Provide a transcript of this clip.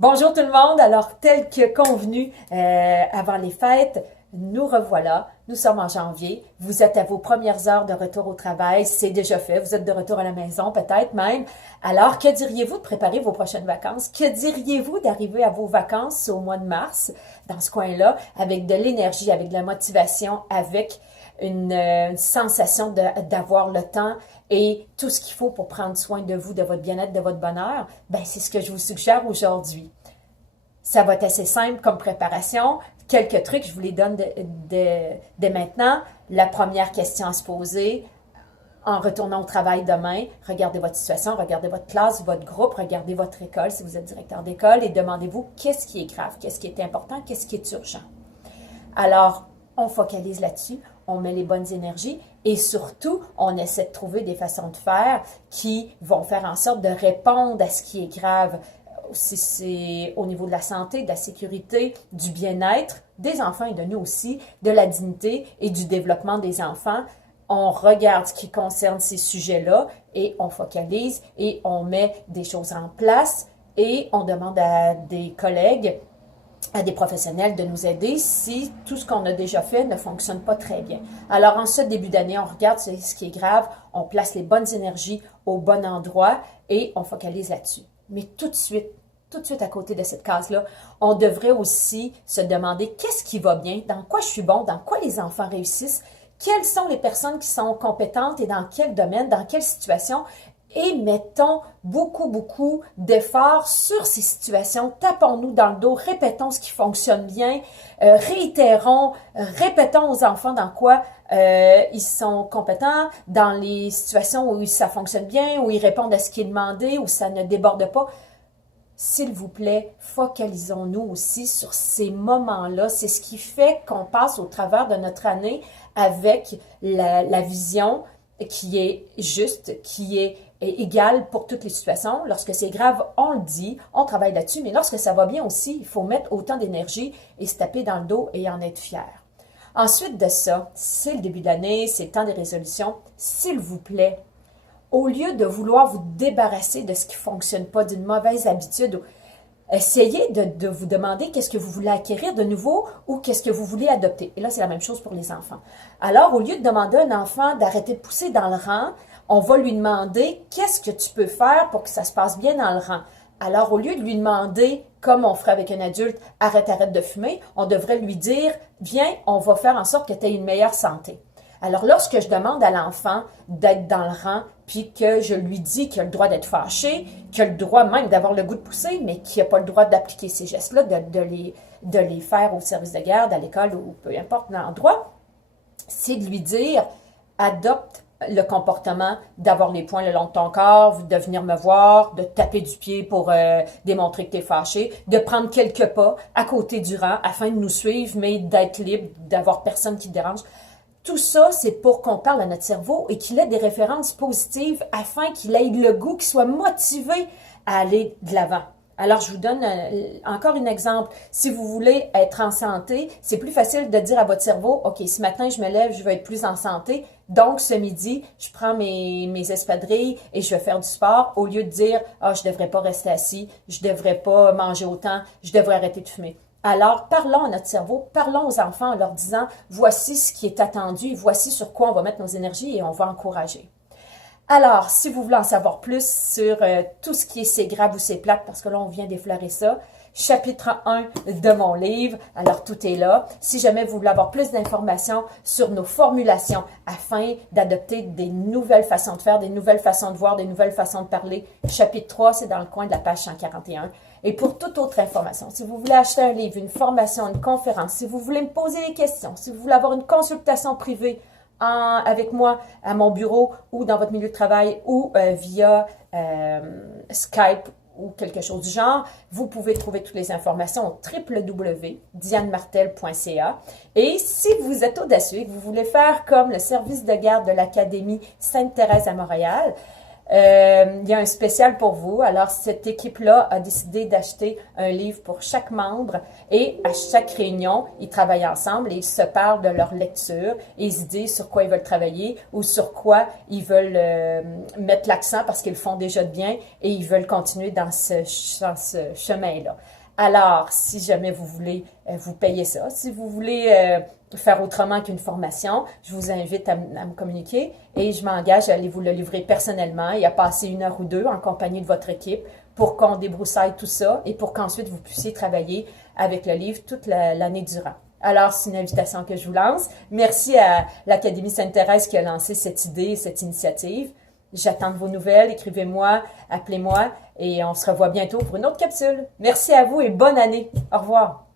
Bonjour tout le monde, alors tel que convenu avant les fêtes, nous revoilà, nous sommes en janvier, vous êtes à vos premières heures de retour au travail, c'est déjà fait, vous êtes de retour à la maison peut-être même. Alors que diriez-vous de préparer vos prochaines vacances? Que diriez-vous d'arriver à vos vacances au mois de mars, dans ce coin-là, avec de l'énergie, avec de la motivation, avec une sensation d'avoir le temps et tout ce qu'il faut pour prendre soin de vous, de votre bien-être, de votre bonheur, ben c'est ce que je vous suggère aujourd'hui. Ça va être assez simple comme préparation. Quelques trucs, je vous les donne dès maintenant. La première question à se poser, en retournant au travail demain, regardez votre situation, regardez votre classe, votre groupe, regardez votre école si vous êtes directeur d'école et demandez-vous qu'est-ce qui est grave, qu'est-ce qui est important, qu'est-ce qui est urgent. Alors, on focalise là-dessus, on met les bonnes énergies et surtout, on essaie de trouver des façons de faire qui vont faire en sorte de répondre à ce qui est grave. Si c'est au niveau de la santé, de la sécurité, du bien-être des enfants et de nous aussi, de la dignité et du développement des enfants, on regarde ce qui concerne ces sujets-là et on focalise et on met des choses en place et on demande à des collègues, à des professionnels de nous aider si tout ce qu'on a déjà fait ne fonctionne pas très bien. Alors, en ce début d'année, on regarde ce qui est grave, on place les bonnes énergies au bon endroit et on focalise là-dessus. Mais tout de suite à côté de cette case-là, on devrait aussi se demander qu'est-ce qui va bien, dans quoi je suis bon, dans quoi les enfants réussissent, quelles sont les personnes qui sont compétentes et dans quel domaine, dans quelle situation, et mettons beaucoup d'efforts sur ces situations. Tapons-nous dans le dos, répétons ce qui fonctionne bien, réitérons, répétons aux enfants dans quoi ils sont compétents, dans les situations où ça fonctionne bien, où ils répondent à ce qui est demandé, où ça ne déborde pas. S'il vous plaît, focalisons-nous aussi sur ces moments-là. C'est ce qui fait qu'on passe au travers de notre année avec la vision qui est juste, qui est égale pour toutes les situations. Lorsque c'est grave, on le dit, on travaille là-dessus, mais lorsque ça va bien aussi, il faut mettre autant d'énergie et se taper dans le dos et en être fier. Ensuite de ça, c'est le début de l'année, c'est le temps des résolutions. S'il vous plaît, au lieu de vouloir vous débarrasser de ce qui ne fonctionne pas, d'une mauvaise habitude, essayez de vous demander qu'est-ce que vous voulez acquérir de nouveau ou qu'est-ce que vous voulez adopter. Et là, c'est la même chose pour les enfants. Alors, au lieu de demander à un enfant d'arrêter de pousser dans le rang, on va lui demander qu'est-ce que tu peux faire pour que ça se passe bien dans le rang. Alors, au lieu de lui demander, comme on ferait avec un adulte, arrête de fumer, on devrait lui dire, viens, on va faire en sorte que tu aies une meilleure santé. Alors, lorsque je demande à l'enfant d'être dans le rang, puis que je lui dis qu'il a le droit d'être fâché, qu'il a le droit même d'avoir le goût de pousser, mais qu'il n'a pas le droit d'appliquer ces gestes-là, de les faire au service de garde, à l'école ou peu importe l'endroit, c'est de lui dire, adopte le comportement d'avoir les poings le long de ton corps, de venir me voir, de taper du pied pour démontrer que tu es fâché, de prendre quelques pas à côté du rang afin de nous suivre, mais d'être libre, d'avoir personne qui te dérange. Tout ça, c'est pour qu'on parle à notre cerveau et qu'il ait des références positives afin qu'il ait le goût, qu'il soit motivé à aller de l'avant. Alors, je vous donne encore un exemple. Si vous voulez être en santé, c'est plus facile de dire à votre cerveau, OK, ce matin, je me lève, je vais être plus en santé. Donc, ce midi, je prends mes espadrilles et je vais faire du sport au lieu de dire, je devrais pas rester assis, je devrais pas manger autant, je devrais arrêter de fumer. Alors, parlons à notre cerveau, parlons aux enfants en leur disant, voici ce qui est attendu, voici sur quoi on va mettre nos énergies et on va encourager. Alors, si vous voulez en savoir plus sur tout ce qui est c'est grave ou c'est plate, parce que là, on vient d'effleurer ça, chapitre 1 de mon livre, alors tout est là. Si jamais vous voulez avoir plus d'informations sur nos formulations afin d'adopter des nouvelles façons de faire, des nouvelles façons de voir, des nouvelles façons de parler, chapitre 3, c'est dans le coin de la page 141. Et pour toute autre information, si vous voulez acheter un livre, une formation, une conférence, si vous voulez me poser des questions, si vous voulez avoir une consultation privée avec moi à mon bureau ou dans votre milieu de travail ou via Skype ou quelque chose du genre, vous pouvez trouver toutes les informations au www.dianemartel.ca. Et si vous êtes audacieux et que vous voulez faire comme le service de garde de l'Académie Sainte-Thérèse à Montréal, Il y a un spécial pour vous. Alors, cette équipe-là a décidé d'acheter un livre pour chaque membre et à chaque réunion, ils travaillent ensemble et ils se parlent de leur lecture et ils se disent sur quoi ils veulent travailler ou sur quoi ils veulent mettre l'accent parce qu'ils le font déjà de bien et ils veulent continuer dans ce chemin-là. Alors, si jamais vous voulez vous payer ça, si vous voulez faire autrement qu'une formation, je vous invite à me communiquer et je m'engage à aller vous le livrer personnellement et à passer 1 heure ou 2 en compagnie de votre équipe pour qu'on débroussaille tout ça et pour qu'ensuite vous puissiez travailler avec le livre toute l'année durant. Alors, c'est une invitation que je vous lance. Merci à l'Académie Sainte-Thérèse qui a lancé cette idée, cette initiative. J'attends de vos nouvelles, écrivez-moi, appelez-moi et on se revoit bientôt pour une autre capsule. Merci à vous et bonne année. Au revoir.